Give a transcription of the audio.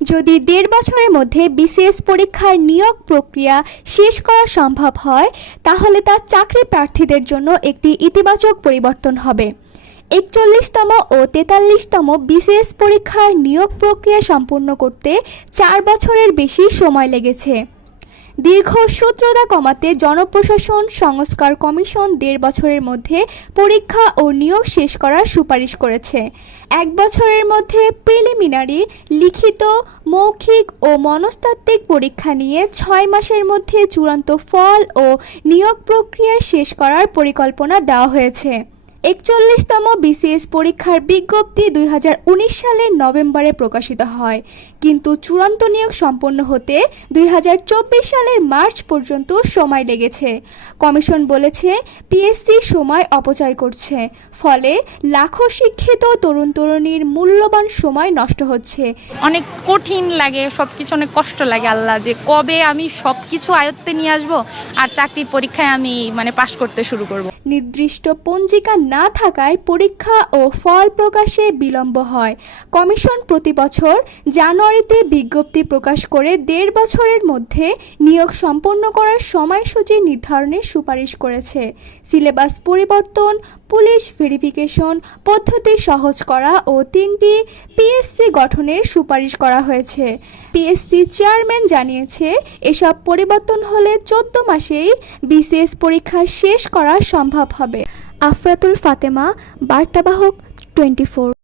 যদি 1.5 বছরের মধ্যে বিসিএস পরীক্ষার নিয়োগ প্রক্রিয়া শেষ করা সম্ভব হয় তাহলে তা চাকরি প্রার্থীদের জন্য একটি ইতিবাচক পরিবর্তন হবে। 41তম ও 43তম বিসিএস পরীক্ষার নিয়োগ প্রক্রিয়া সম্পূর্ণ করতে 4 বছরের বেশি সময় লেগেছে। দীর্ঘ সূত্রতা কমাতে জনপ্রশাসন সংস্কার কমিশন 1.5 বছরের মধ্যে পরীক্ষা ও নিয়োগ শেষ করার সুপারিশ করেছে। 1 বছরের মধ্যে প্রিলিমিনারি, লিখিত, মৌখিক ও মনস্তাত্ত্বিক পরীক্ষা নিয়ে 6 মাসের মধ্যে চূড়ান্ত ফল ও নিয়োগ প্রক্রিয়া শেষ করার পরিকল্পনা দেওয়া হয়েছে। 41তম বিসিএস পরীক্ষার বিজ্ঞপ্তি 2019 সালের নভেম্বরে প্রকাশিত হয়, কিন্তু চূড়ান্ত নিয়োগ সম্পন্ন হতে 2024 সালের মার্চ পর্যন্ত সময় লেগেছে। কমিশন বলেছে, পিএসসি সময় অপচয় করছে, ফলে লাখো শিক্ষিত তরুণ তরুণীর মূল্যবান সময় নষ্ট হচ্ছে। অনেক কঠিন লাগে, সবকিছু অনেক কষ্ট লাগে। আল্লাহ, যে কবে আমি সবকিছু আয়ত্তে নিয়ে আসব আর চাকরির পরীক্ষায় আমি পাশ করতে শুরু করব। নির্দিষ্ট পঞ্জিকা না থাকায় পরীক্ষা ও ফল প্রকাশে বিলম্ব হয়। কমিশন প্রতি বছর জানুয়ারিতে বিজ্ঞপ্তি প্রকাশ করে 1.5 বছরের মধ্যে নিয়োগ সম্পন্ন করার সময়সূচি নির্ধারণের সুপারিশ করেছে। সিলেবাস পরিবর্তন, পুলিশ ভেরিফিকেশন পদ্ধতি সহজ করা ও 3টি পিএসসি গঠনের সুপারিশ করা হয়েছে। পিএসসি চেয়ারম্যান জানিয়েছে, এসব পরিবর্তন হলে 14 মাসেই বিসিএস পরীক্ষা শেষ করা সম্ভব হবে। আফরাতুল ফাতেমা, বার্তাবাহক 24।